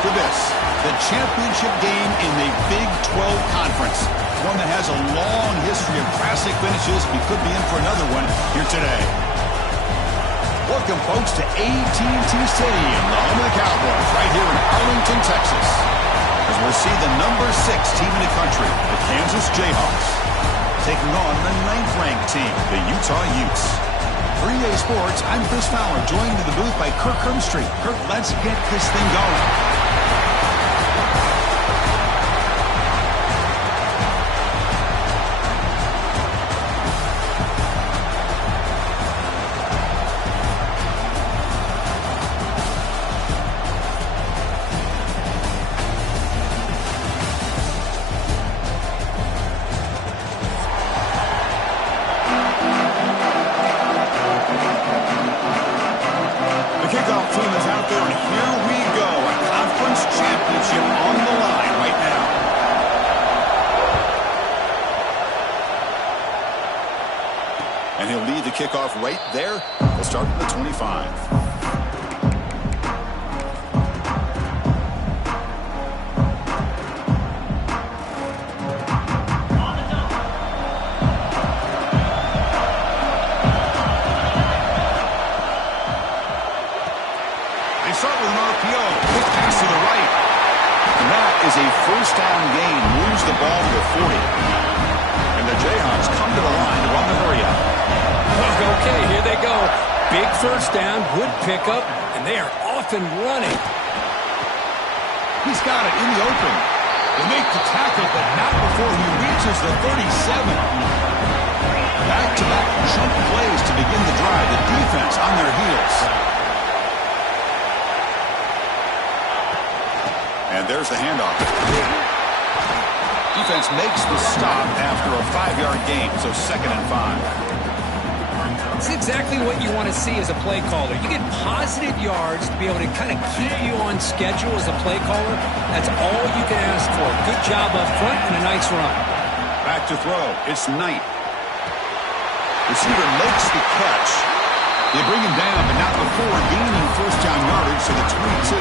for this, the championship game in the Big 12 Conference. One that has a long history of classic finishes. We could be in for another one here today. Welcome, folks, to AT&T Stadium, the home of the Cowboys, right here in Arlington, Texas. As we'll see the number 6 team in the country, the Kansas Jayhawks, taking on the 9th-ranked team, the Utah Utes. For EA Sports, I'm Chris Fowler, joined in the booth by Kirk Herbstreit. Kirk, let's get this thing going. And he'll lead the kickoff right there. We'll start at the 25. They start with an RPO. Quick pass to the right. And that is a first down gain. Moves the ball to the 40. And the Jayhawks come to the line to run the hurry up. Okay, here they go. Big first down, good pickup, and they are off and running. He's got it in the open. They make the tackle, but not before he reaches the 37. Back-to-back chunk plays to begin the drive. The defense on their heels. And there's the handoff. Defense makes the stop after a 5-yard gain, so 2nd and 5. It's exactly what you want to see as a play caller. You get positive yards to be able to kind of keep you on schedule as a play caller. That's all you can ask for. Good job up front and a nice run. Back to throw. It's Knight. Receiver makes the catch. They bring him down, but not before gaining first down yardage to the 22.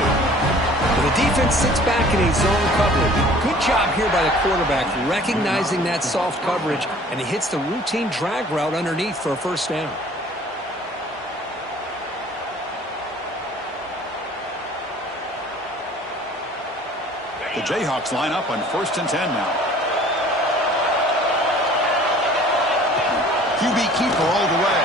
Well, the defense sits back in a zone coverage. Good job here by the quarterback recognizing that soft coverage, and he hits the routine drag route underneath for a first down. The Jayhawks line up on 1st and 10 now. QB keeper all the way.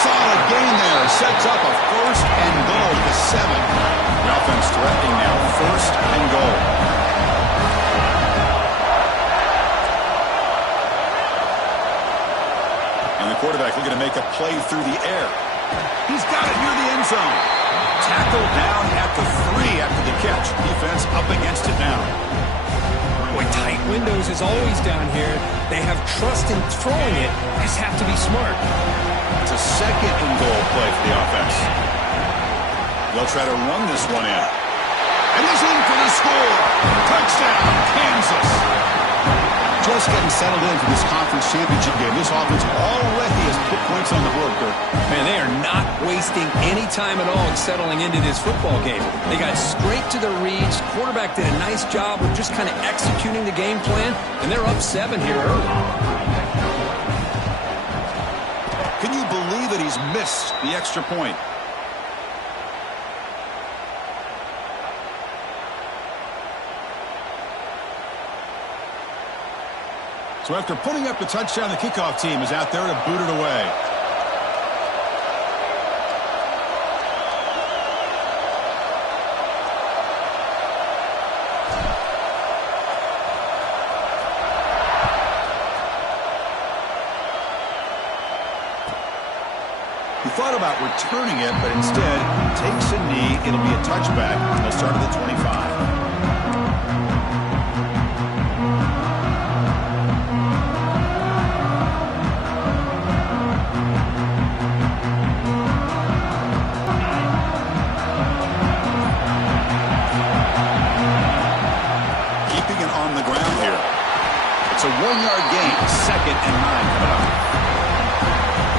Solid gain there. Sets up a 1st and goal to the 7. The offense threatening now 1st and goal. And the quarterback looking to make a play through the air. He's got it near the end zone. Tackled down at the 3 after the catch. Defense up against it now. Boy, tight windows is always down here. They have trust in throwing it. Just have to be smart. It's a 2nd and goal play for the offense. They'll try to run this one in. And he's in for the score. Touchdown, Kansas. Just getting settled in for this conference championship game. This offense already has put points on the board, Kirk. Man, they are not wasting any time at all in settling into this football game. They got straight to the reads. Quarterback did a nice job of just kind of executing the game plan, and they're up 7 here early. Can you believe that he's missed the extra point? So after putting up the touchdown, the kickoff team is out there to boot it away. He thought about returning it, but instead takes a knee. It'll be a touchback, and they'll start at the 25. It's a 1-yard gain, 2nd and 9 coming up.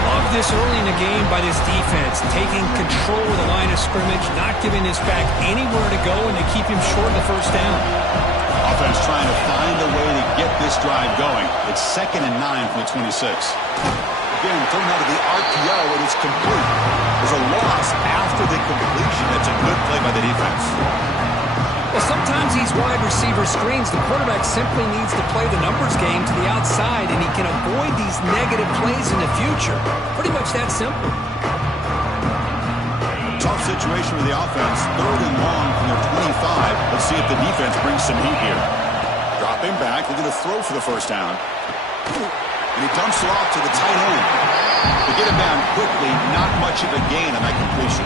Love this early in the game by this defense, taking control of the line of scrimmage, not giving this back anywhere to go, and to keep him short of the first down. Offense trying to find a way to get this drive going. It's 2nd and 9 from the 26. Again, thrown out of the RPO, and it's complete. There's a loss after the completion. That's a good play by the defense. Well, sometimes these wide receiver screens, the quarterback simply needs to play the numbers game to the outside, and he can avoid these negative plays in the future. Pretty much that simple. Tough situation for the offense. 3rd and long from their 25. Let's see if the defense brings some heat here. Dropping back. They're going to throw for the first down. And he dumps it off to the tight end. To get him down quickly, not much of a gain on that completion.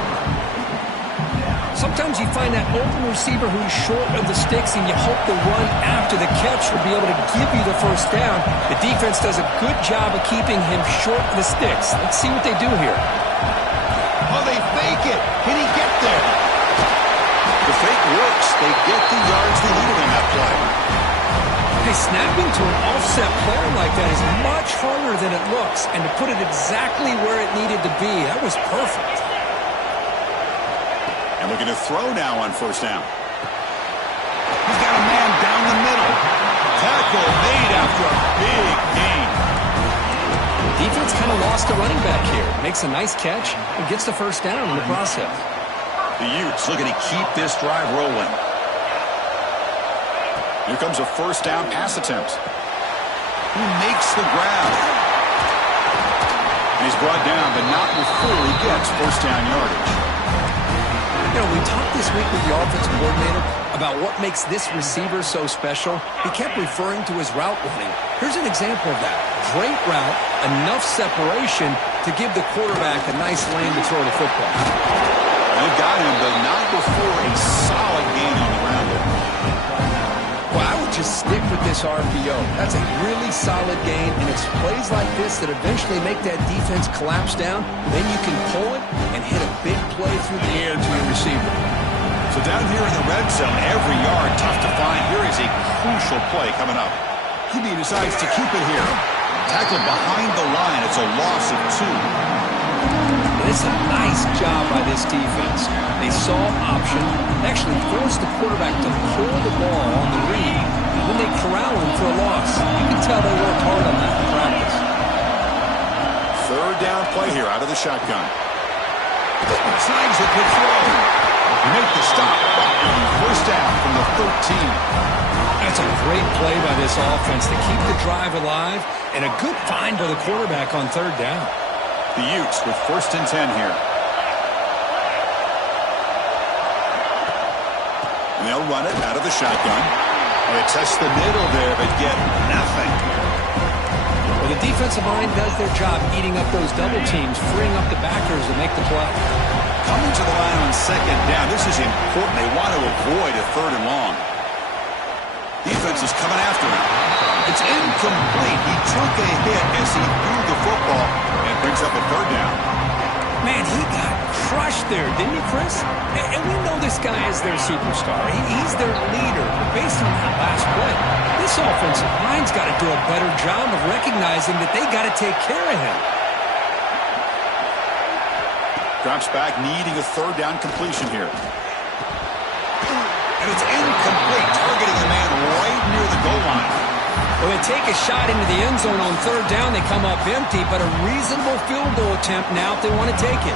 Sometimes you find that open receiver who's short of the sticks, and you hope the run after the catch will be able to give you the first down. The defense does a good job of keeping him short of the sticks. Let's see what they do here. Oh, they fake it. Can he get there? The fake works. They get the yards they needed on that play. Hey, snapping to an offset player like that is much harder than it looks, and to put it exactly where it needed to be, that was perfect. And looking to throw now on first down. He's got a man down the middle. Tackle made after a big gain. Defense kind of lost a running back here. Makes a nice catch and gets the first down in the process. The Utes looking to keep this drive rolling. Here comes a first down pass attempt. He makes the grab. And he's brought down, but not before he gets first down yardage. You know, we talked this week with the offensive coordinator about what makes this receiver so special. He kept referring to his route running. Here's an example of that. Great route, enough separation to give the quarterback a nice lane to throw the football. They've got him, but not before a solid gain on the ground. Well, I would just stick with this RPO. That's a really solid gain, and it's plays like this that eventually make that defense collapse down. Then you can pull it and hit a big play through the air to your receiver. So down here in the red zone, every yard tough to find. Here is a crucial play coming up. QB decides to keep it here. Tackled behind the line. It's a loss of 2. It's a nice job by this defense. They saw option, actually forced the quarterback to pull the ball on the read, and then they corral him for a loss. You can tell they worked hard on that in practice. 3rd down play here out of the shotgun. Snags a good throw. You make the stop. First down from the 13. That's a great play by this offense to keep the drive alive, and a good find by the quarterback on 3rd down. The Utes with 1st and 10 here. And they'll run it out of the shotgun. They test the middle there, but get nothing. Well, the defensive line does their job eating up those double teams, freeing up the backers to make the play. Coming to the line on 2nd down. This is important. They want to avoid a 3rd and long. Defense is coming after him. It's incomplete. He took a hit as he threw the football and brings up a 3rd down. Man, he got crushed there, didn't he, Chris? And we know this guy is their superstar. He's their leader. But based on that last play, this offensive line's got to do a better job of recognizing that they got to take care of him. Drops back, needing a 3rd down completion here. And it's incomplete, targeting the man right near the goal line. Well, they take a shot into the end zone on 3rd down. They come up empty, but a reasonable field goal attempt now if they want to take it.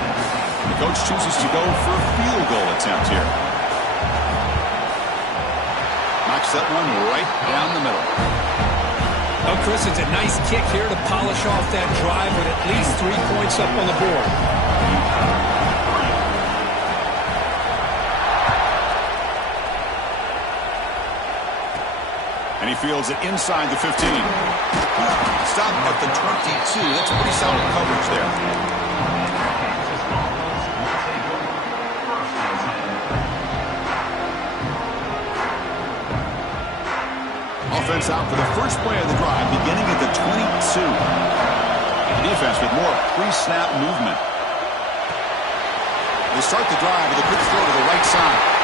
The coach chooses to go for a field goal attempt here. Knocks that one right down the middle. Oh, Chris, it's a nice kick here to polish off that drive with at least 3 points up on the board. And he fields it inside the 15. Stop at the 22. That's a pretty solid coverage there. Offense out for the first play of the drive, beginning at the 22. The defense with more pre-snap movement. They start the drive with a quick throw to the right side.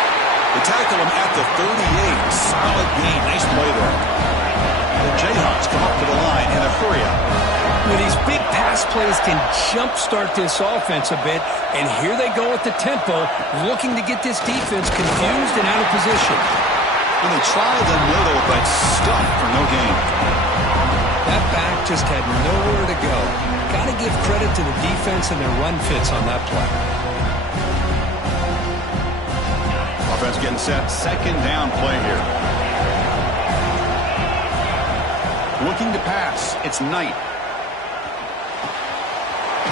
They tackle him at the 38. Solid gain. Nice play there. The Jayhawks come up to the line in a hurry up. These big pass plays can jumpstart this offense a bit, and here they go at the tempo, looking to get this defense confused and out of position. And they tried the middle, but stuck for no gain. That back just had nowhere to go. Got to give credit to the defense and their run fits on that play. Offense getting set. Second down play here. Looking to pass. It's Knight.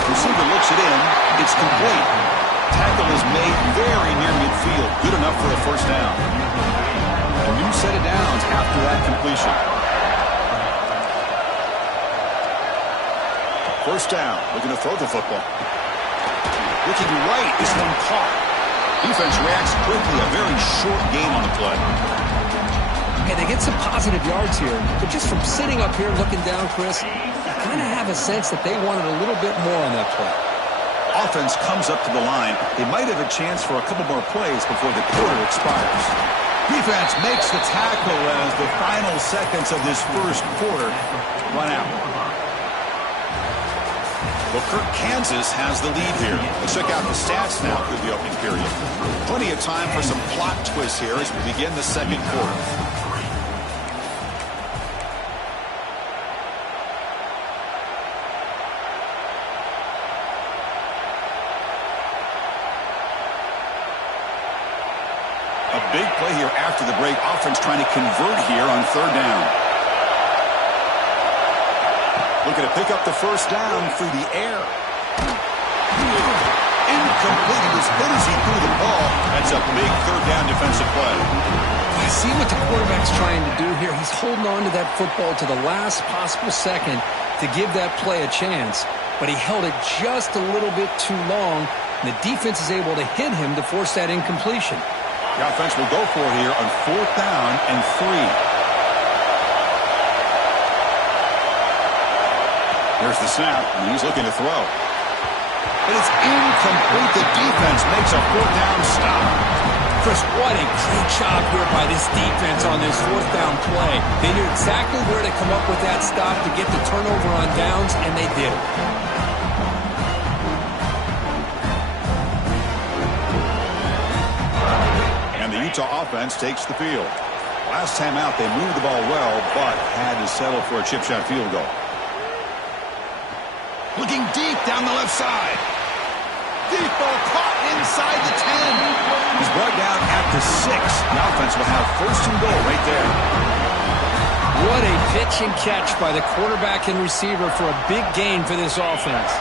Receiver looks it in. It's complete. Tackle is made very near midfield. Good enough for a first down. A new set of downs after that completion. First down. Looking to throw the football. Looking right. This one caught. Defense reacts quickly. A very short gain on the play. Okay, they get some positive yards here, but just from sitting up here looking down, Chris, I kind of have a sense that they wanted a little bit more on that play. Offense comes up to the line. They might have a chance for a couple more plays before the quarter expires. Defense makes the tackle as the final seconds of this first quarter run out. Well, Kirk, Kansas has the lead here. Let's check out the stats now through the opening period. Plenty of time for some plot twists here as we begin the second quarter. A big play here after the break. Offense trying to convert here on third down. Looking to pick up the first down through the air. Incomplete. He was hit as he threw the ball. That's a big third down defensive play. I see what the quarterback's trying to do here. He's holding on to that football to the last possible second to give that play a chance. But he held it just a little bit too long. And the defense is able to hit him to force that incompletion. The offense will go for it here on fourth down and 3. There's the snap, and he's looking to throw. But it's incomplete. The defense makes a fourth down stop. Chris, what a great job here by this defense on this fourth down play. They knew exactly where to come up with that stop to get the turnover on downs, and they did it. And the Utah offense takes the field. Last time out, they moved the ball well, but had to settle for a chip shot field goal. Looking deep down the left side. Deep ball caught inside the 10. He's brought down at the 6. The offense will have first and goal right there. What a pitch and catch by the quarterback and receiver for a big gain for this offense.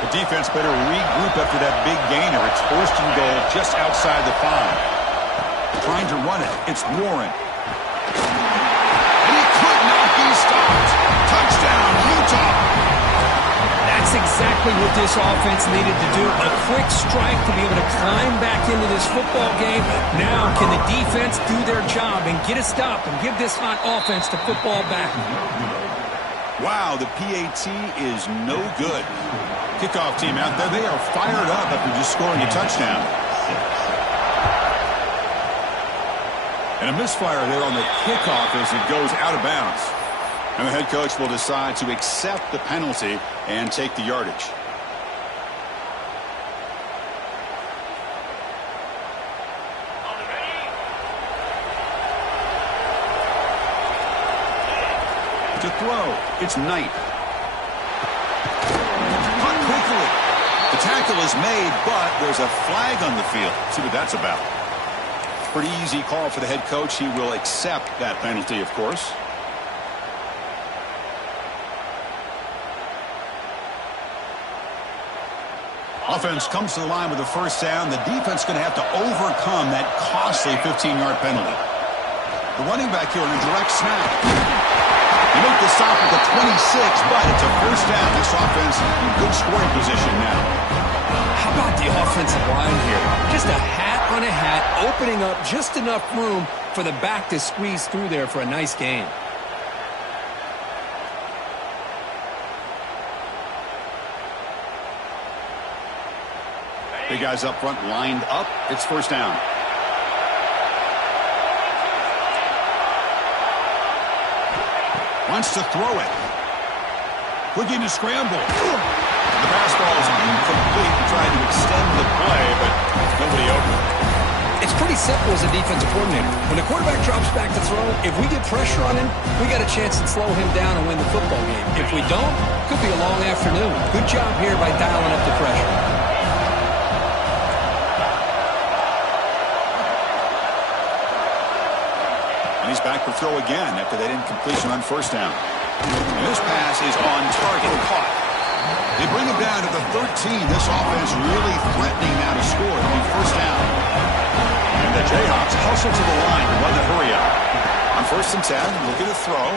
The defense better regroup after that big gainer. It's first and goal just outside the 5. Trying to run it. It's Warren. And he could not be stopped. Touchdown, Utah. That's exactly what this offense needed to do. A quick strike to be able to climb back into this football game. Now can the defense do their job and get a stop and give this hot offense the football back? Wow, the PAT is no good. Kickoff team out there, they are fired up after just scoring a touchdown. And a misfire there on the kickoff as it goes out of bounds. And the head coach will decide to accept the penalty and take the yardage. To throw, it's Knight. Caught quickly. The tackle is made, but there's a flag on the field. See what that's about. Pretty easy call for the head coach. He will accept that penalty, of course. Offense comes to the line with a first down. The defense going to have to overcome that costly 15-yard penalty. The running back here on a direct snap. He made the stop at the 26, but it's a first down. This offense in good scoring position now. How about the offensive line here? Just a hat on a hat, opening up just enough room for the back to squeeze through there for a nice gain. Big guys up front lined up. It's first down. Wants to throw it. Looking to scramble. The pass ball is incomplete. Trying to extend the play, but nobody open. It's pretty simple as a defensive coordinator. When the quarterback drops back to throw, if we get pressure on him, we got a chance to slow him down and win the football game. If we don't, could be a long afternoon. Good job here by dialing up the pressure. And he's back to throw again after that incompletion on first down. And this pass is on target, caught. They bring him down to the 13. This offense really threatening now to score. It'll be first down. And the Jayhawks hustle to the line to run the hurry up. On first and 10, looking to throw.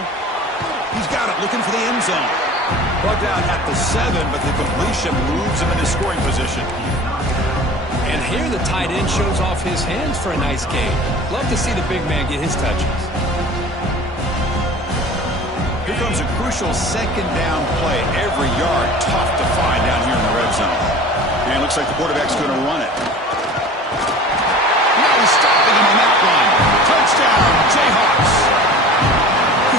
He's got it, looking for the end zone. Brought down at the 7, but the completion moves him into scoring position. And here the tight end shows off his hands for a nice gain. Love to see the big man get his touches. Here comes a crucial second down play. Every yard tough to find down here in the red zone. And it looks like the quarterback's going to run it. Now he's stopping him on that one. Touchdown, Jayhawks.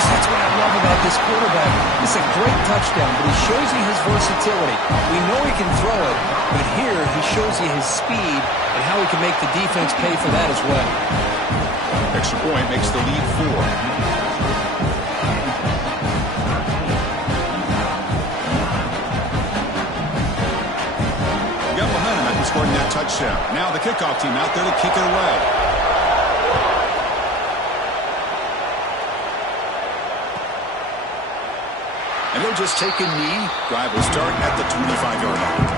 That's what I love about this quarterback. It's a great touchdown, but he shows you his versatility. We know he can throw it, but here he shows you his speed and how he can make the defense pay for that as well. Extra point makes the lead 4. Scoring that touchdown. Now the kickoff team out there to kick it away. And they'll just take a knee. Drive will start at the 25-yard line.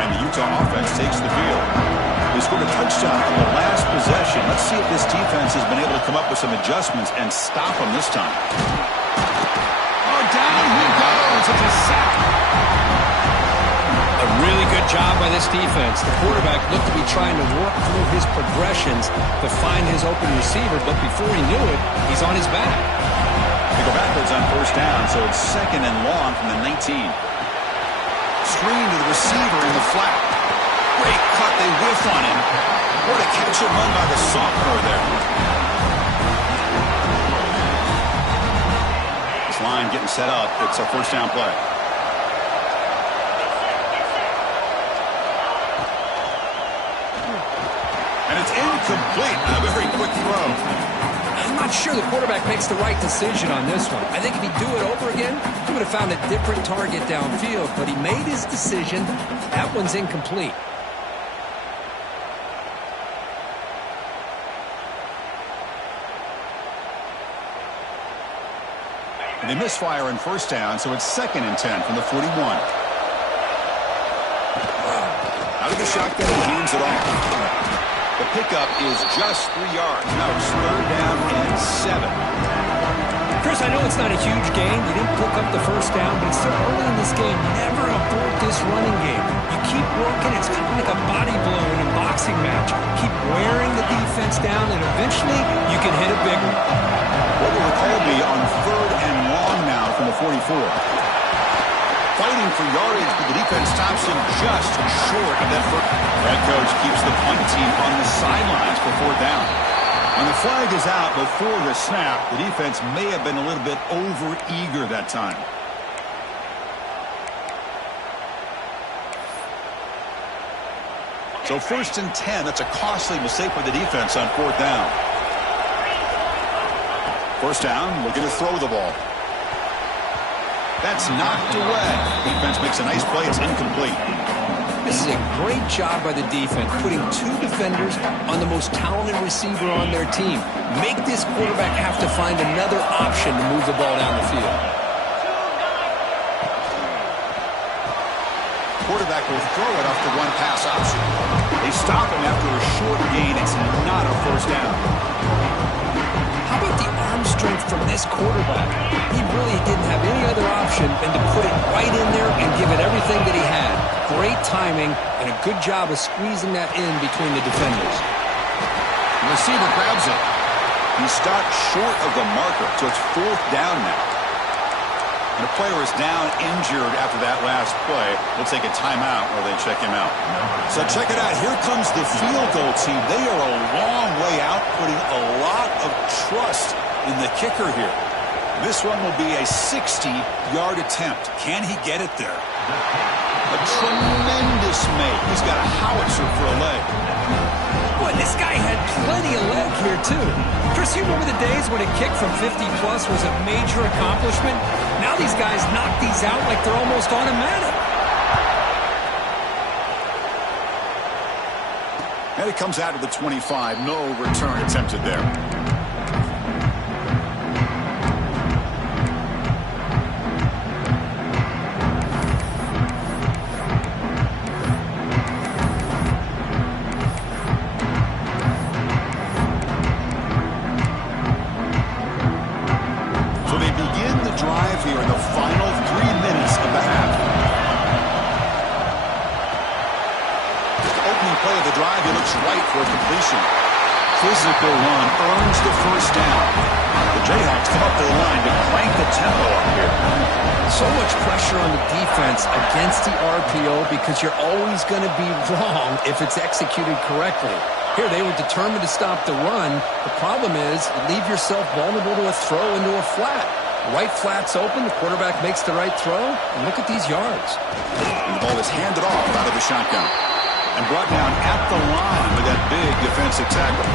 And the Utah offense takes the field. They scored a touchdown on the last possession. Let's see if this defense has been able to come up with some adjustments and stop them this time. Oh, down he goes. It's a sack. A really good job by this defense. The quarterback looked to be trying to work through his progressions to find his open receiver, but before he knew it, he's on his back. They go backwards on first down, so it's second and long from the 19. Screen to the receiver in the flat. Great cut, they whiff on him. What a catch and run by the sophomore there. This line getting set up. It's a first down play. And it's incomplete. A very quick throw. I'm not sure the quarterback makes the right decision on this one. I think if he'd do it over again, he would have found a different target downfield, but he made his decision. That one's incomplete. And they misfire on first down, so it's second and 10 from the 41. Out of the shotgun, he hands it off. The pickup is just 3 yards. Now it's third down and 7. Chris, I know it's not a huge gain. You didn't pick up the first down, but it's still early in this game. Never abort this running game. You keep working. It's kind of like a body blow in a boxing match. Keep wearing the defense down, and eventually you can hit a big one. What will the call be on third and long now from the 44? Fighting for yardage, but the defense stops him just short of that first. Head coach keeps the punt team on the sidelines for fourth down. When the flag is out before the snap, the defense may have been a little bit over-eager that time. So first and 10, that's a costly mistake for the defense on fourth down. First down, looking to throw the ball. That's knocked away. Defense makes a nice play. It's incomplete. This is a great job by the defense, putting 2 defenders on the most talented receiver on their team. Make this quarterback have to find another option to move the ball down the field. Quarterback will throw it off the one pass option. They stop him after a short gain. It's not a first down. How about the arm strength from this quarterback? He really didn't have any other option than to put it right in there and give it everything that he had. Great timing and a good job of squeezing that in between the defenders. The receiver grabs it. He stopped short of the marker, so it's fourth down now. And the player is down injured after that last play. We'll take a timeout while they check him out. So check it out. Here comes the field goal team. They are a long way out, putting a lot of trust in the kicker here. This one will be a 60-yard attempt. Can he get it there? A tremendous make. He's got a howitzer for a leg. Boy, this guy had plenty of leg here, too. Chris, you remember the days when a kick from 50-plus was a major accomplishment? Now these guys knock these out like they're almost automatic. And it comes out of the 25. No return attempted there. Here in the final 3 minutes of the half. The opening play of the drive, he looks right for a completion. Physical run earns the first down. The Jayhawks come up to the line to crank the tempo up here. So much pressure on the defense against the RPO because you're always going to be wrong if it's executed correctly. Here, they were determined to stop the run. The problem is you leave yourself vulnerable to a throw into a flat. Right flat's open, the quarterback makes the right throw, and look at these yards. And the ball is handed off out of the shotgun. And brought down at the line with that big defensive tackle.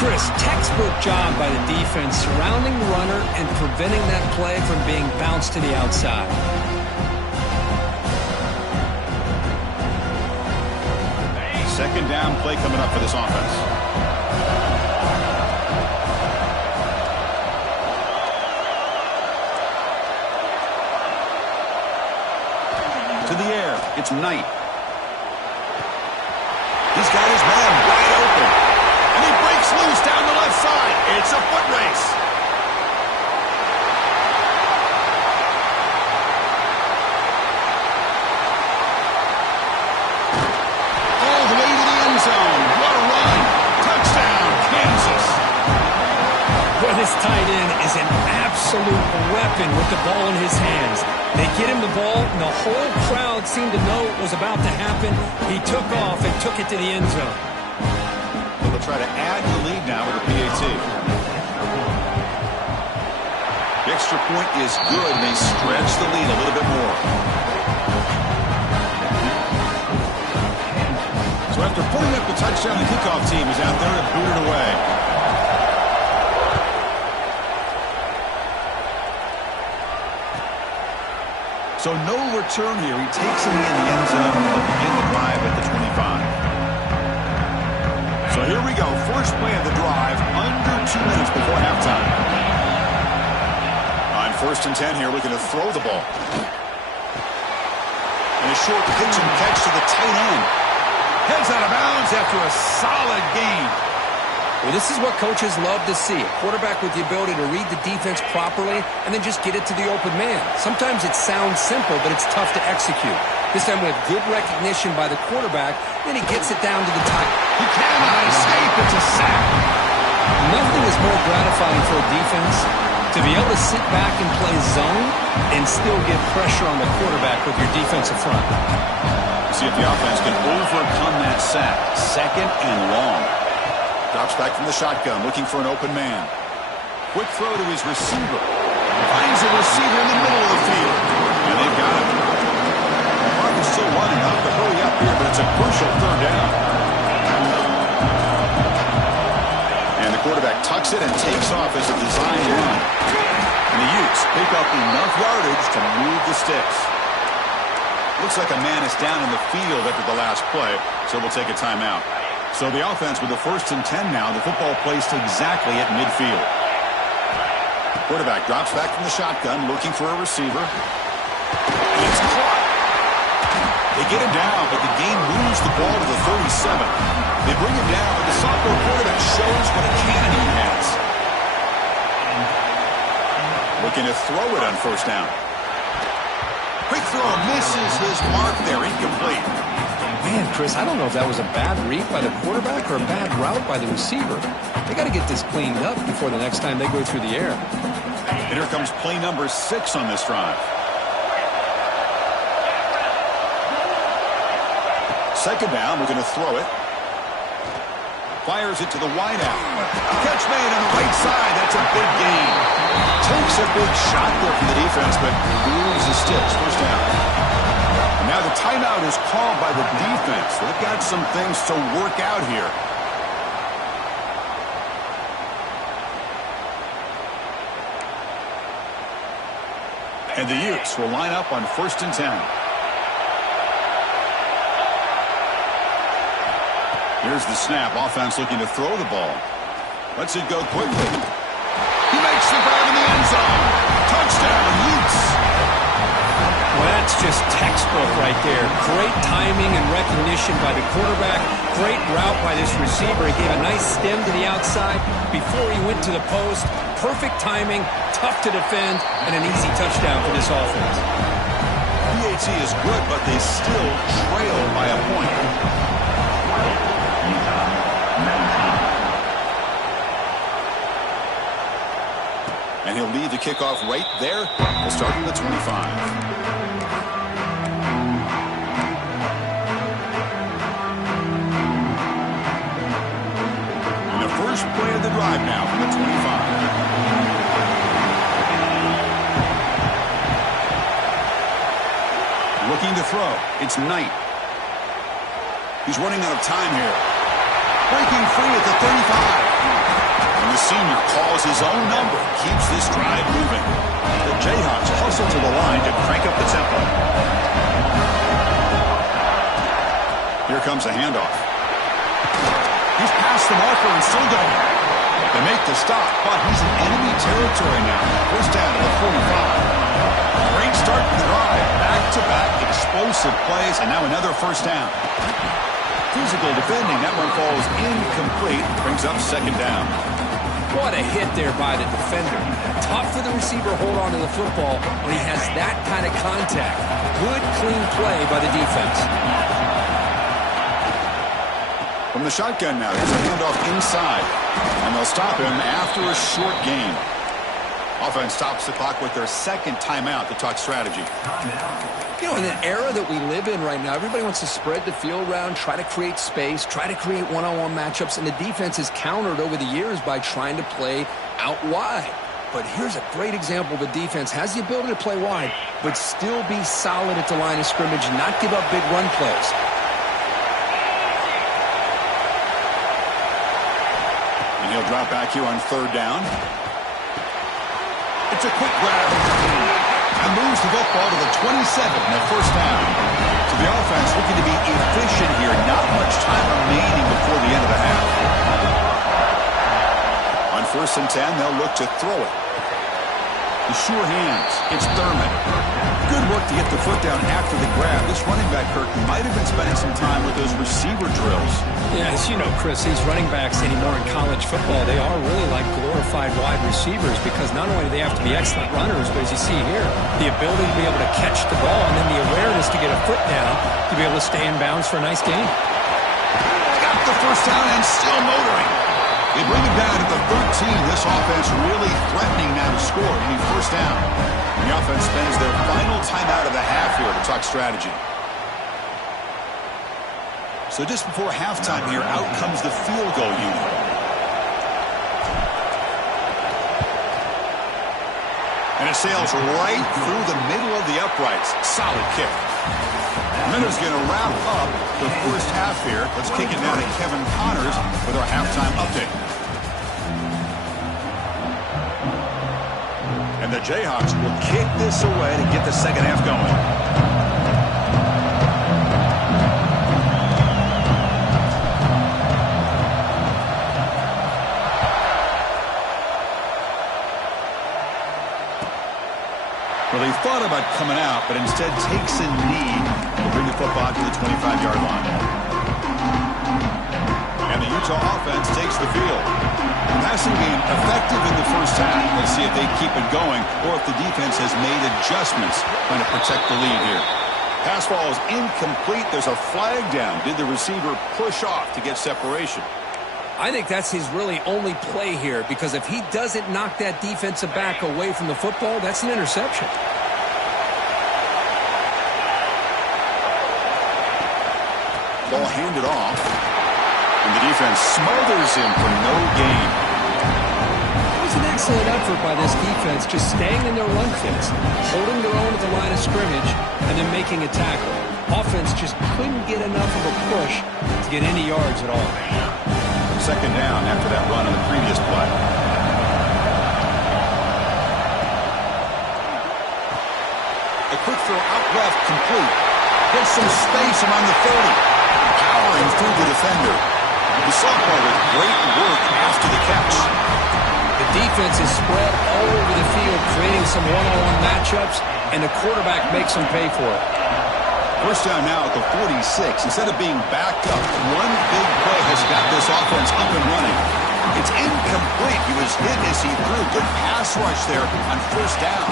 Chris, textbook job by the defense surrounding the runner and preventing that play from being bounced to the outside. Second down play coming up for this offense. To the air, it's Knight. He's got his man wide open. And he breaks loose down the left side. It's a foot race. All the way to the end zone. What a run. Touchdown, Kansas. Boy, this tight end is an absolute weapon with the ball in his hands. They get him the ball, and the whole crowd seemed to know what was about to happen. He took off and took it to the end zone. Well, they'll try to add the lead now with a PAT. The extra point is good, and they stretch the lead a little bit more. So after putting up the touchdown, the kickoff team is out there to boot it away. So no return here. He takes it in the end zone. They'll begin the drive at the 25. So here we go. First play of the drive under 2 minutes before halftime. On 1st and 10 here, looking to throw the ball. And a short pitch and catch to the tight end. Heads out of bounds after a solid gain. Well, this is what coaches love to see. A quarterback with the ability to read the defense properly and then just get it to the open man. Sometimes it sounds simple, but it's tough to execute. This time we have good recognition by the quarterback, then he gets it down to the top. He cannot escape. It's a sack. Nothing is more gratifying for a defense to be able to sit back and play zone and still get pressure on the quarterback with your defensive front. See if the offense can overcome that sack. 2nd and long. Drops back from the shotgun, looking for an open man. Quick throw to his receiver. Finds a receiver in the middle of the field. And they've got him. The clock is still running. Not to hurry up here, but it's a crucial 3rd down. And the quarterback tucks it and takes off as a design run. And the Utes pick up enough yardage to move the sticks. Looks like a man is down in the field after the last play, so we'll take a timeout. So the offense with the 1st and 10 now. The football placed exactly at midfield. Quarterback drops back from the shotgun, looking for a receiver. And it's caught. They get him down, but the game moves the ball to the 37. They bring him down, but the sophomore quarterback shows what a cannon he has. Looking to throw it on 1st down. Quick throw misses his mark there, incomplete. Man, Chris, I don't know if that was a bad read by the quarterback or a bad route by the receiver. They got to get this cleaned up before the next time they go through the air. And here comes play number 6 on this drive. 2nd down, we're going to throw it. Fires it to the wideout. Catch made on the right side. That's a big gain. Takes a big shot there from the defense, but loses sticks. First down. And now the timeout is called by the defense. They've got some things to work out here. And the Utes will line up on 1st and 10. Here's the snap. Offense looking to throw the ball. Lets it go quickly. He makes the grab in the end zone. Touchdown, Utes. Well, that's just textbook right there. Great timing and recognition by the quarterback. Great route by this receiver. He gave a nice stem to the outside before he went to the post. Perfect timing, tough to defend, and an easy touchdown for this offense. PAT is good, but they still trail by a point. And he'll lead the kickoff right there. We'll start from the 25. First play of the drive now from the 25. Looking to throw. It's Knight. He's running out of time here. Breaking free at the 35. And the senior calls his own number. Keeps this drive moving. The Jayhawks hustle to the line to crank up the tempo. Here comes a handoff. He's past the marker and still going. They make the stop, but he's in enemy territory now. First down to the 45. Great start to the drive. Back-to-back explosive plays, and now another first down. Physical defending. That one falls incomplete. Brings up second down. What a hit there by the defender. Tough for the receiver to hold on to the football when he has that kind of contact. Good, clean play by the defense. From the shotgun now, there's a handoff inside. And they'll stop him after a short gain. Offense stops the clock with their second timeout to talk strategy. You know, in an era that we live in right now, everybody wants to spread the field around, try to create space, try to create one-on-one matchups, and the defense has countered over the years by trying to play out wide. But here's a great example. The defense has the ability to play wide, but still be solid at the line of scrimmage, not give up big run plays. He'll drop back here on third down. It's a quick grab and moves the football to the 27 and a first down. So the offense looking to be efficient here. Not much time remaining before the end of the half. On 1st and 10, they'll look to throw it. The sure hands. It's Thurman. Good work to get the foot down after the grab. This running back, Kirk, might have been spending some time with those receiver drills. Yeah, as you know, Chris, these running backs anymore in college football, they are really like glorified wide receivers because not only do they have to be excellent runners, but as you see here, the ability to be able to catch the ball and then the awareness to get a foot down to be able to stay in bounds for a nice gain. Got the first down and still motoring. They bring it down at the 13. This offense really threatening now to score. Any first down. And the offense spends their final timeout of the half here to talk strategy. So just before halftime here, out comes the field goal unit. And it sails right through the middle of the uprights. Solid kick. Minnows going to wrap up the first half here. Let's kick it down to Kevin Connors with our halftime update. And the Jayhawks will kick this away to get the second half going. Well, he thought about coming out, but instead takes a knee to bring the football to the 25-yard line. And the Utah offense takes the field. Passing game effective in the first half. Let's see if they keep it going or if the defense has made adjustments trying to protect the lead here. Pass ball is incomplete. There's a flag down. Did the receiver push off to get separation? I think that's his really only play here because if he doesn't knock that defensive back away from the football, that's an interception. Ball handed off, and the defense smothers him for no gain. It was It's an excellent effort by this defense, just staying in their run fits, holding their own at the line of scrimmage, and then making a tackle. Offense just couldn't get enough of a push to get any yards at all. Second down after that run on the previous play. A quick throw out left, complete. Gets some space around the 30. Powering through the defender. The sophomore with great work after the catch. The defense is spread all over the field, creating some one-on-one matchups, and the quarterback makes them pay for it. First down now at the 46. Instead of being backed up, one big play has got this offense up and running. It's incomplete. He was hit as he threw. Good pass rush there on first down.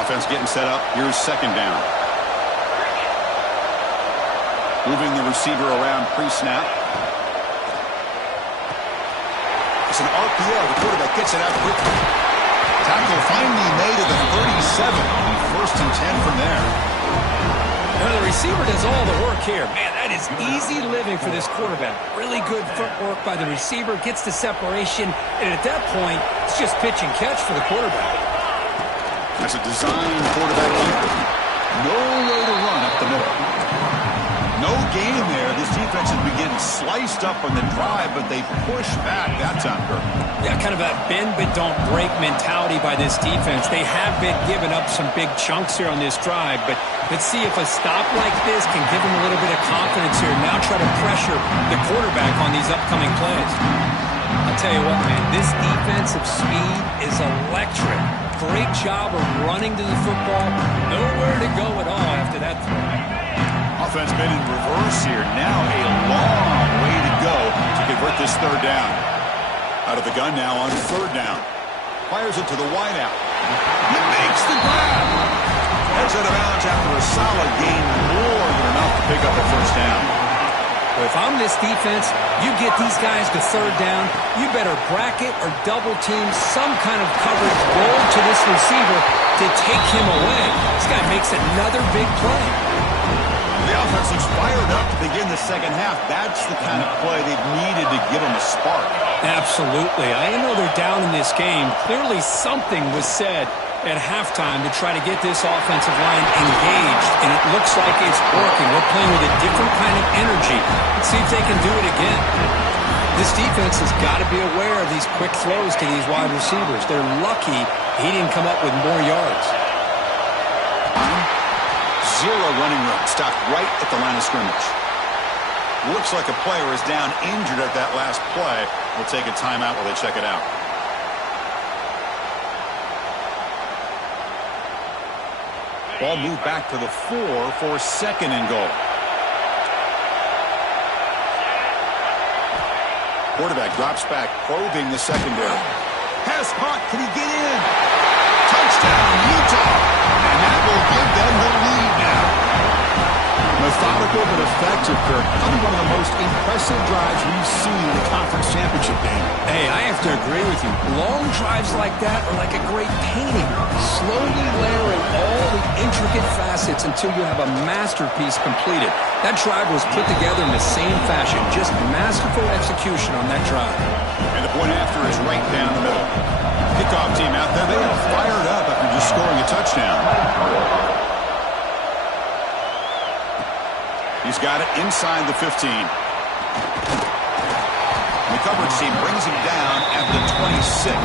Offense getting set up. Here's second down. Moving the receiver around pre-snap. It's an RPO. The quarterback gets it out quickly. Tackle finally made at the 37. First and 10 from there. Well, the receiver does all the work here. Man, that is easy living for this quarterback. Really good footwork by the receiver. Gets the separation. And at that point, it's just pitch and catch for the quarterback. That's a design quarterback keeper. No way to run up the middle. No gain there. This defense has been getting sliced up on the drive, but they push back that time, Kirk. Yeah, kind of a bend but don't break mentality by this defense. They have been giving up some big chunks here on this drive, but let's see if a stop like this can give them a little bit of confidence here. Now try to pressure the quarterback on these upcoming plays. I'll tell you what, man, this defensive speed is electric. Great job of running to the football. Nowhere to go at all after that throw. Offense been in reverse here. Now a long way to go to convert this third down. Out of the gun now on third down. Fires it to the wideout. He makes the grab. Heads out of bounds after a solid gain, more than enough to pick up a first down. Well, if I'm this defense, you get these guys to third down, you better bracket or double team some kind of coverage roll to this receiver to take him away. This guy makes another big play. The offense looks fired up to begin the second half. That's the kind of play they've needed to give them a spark. Absolutely. I know they're down in this game. Clearly something was said at halftime to try to get this offensive line engaged, and it looks like it's working. We're playing with a different kind of energy. Let's see if they can do it again. This defense has got to be aware of these quick throws to these wide receivers. They're lucky he didn't come up with more yards. Zero running room, stopped right at the line of scrimmage. Looks like a player is down injured at that last play. We'll take a timeout while they check it out. Ball moved back to the 4 for second and goal. Quarterback drops back, probing the secondary. Pass caught, can he get in? Touchdown, Utah! And that will give them the lead now. Methodical but effective, Kirk. Probably one of the most impressive drives we've seen in a conference championship game. Hey, I have to agree with you. Long drives like that are like a great painting. Slowly layering all the intricate facets until you have a masterpiece completed. That drive was put together in the same fashion. Just masterful execution on that drive. And the point after is right down the middle. Kickoff team out there, they are fired up after just scoring a touchdown. He's got it inside the 15. The coverage team brings him down at the 26.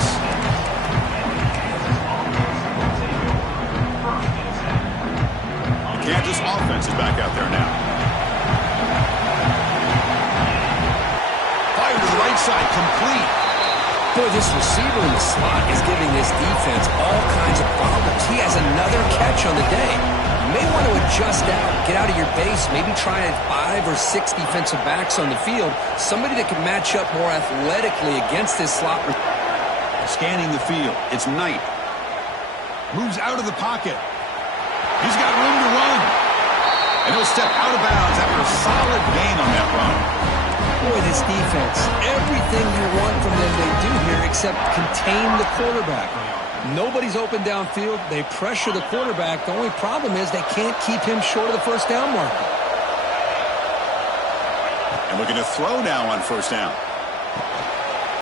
The Kansas offense is back out there now. Fire to the right side, complete. Boy, this receiver in the slot is giving this defense all kinds of problems. He has another catch on the day. You may want to adjust out, get out of your base, maybe try 5 or 6 defensive backs on the field, somebody that can match up more athletically against this slot. Scanning the field, it's Knight. Moves out of the pocket. He's got room to run. And he'll step out of bounds after a solid gain on that run. Boy, this defense, everything you want from them they do here except contain the quarterback. Nobody's open downfield. They pressure the quarterback. The only problem is they can't keep him short of the first down marker. And looking to throw now on first down.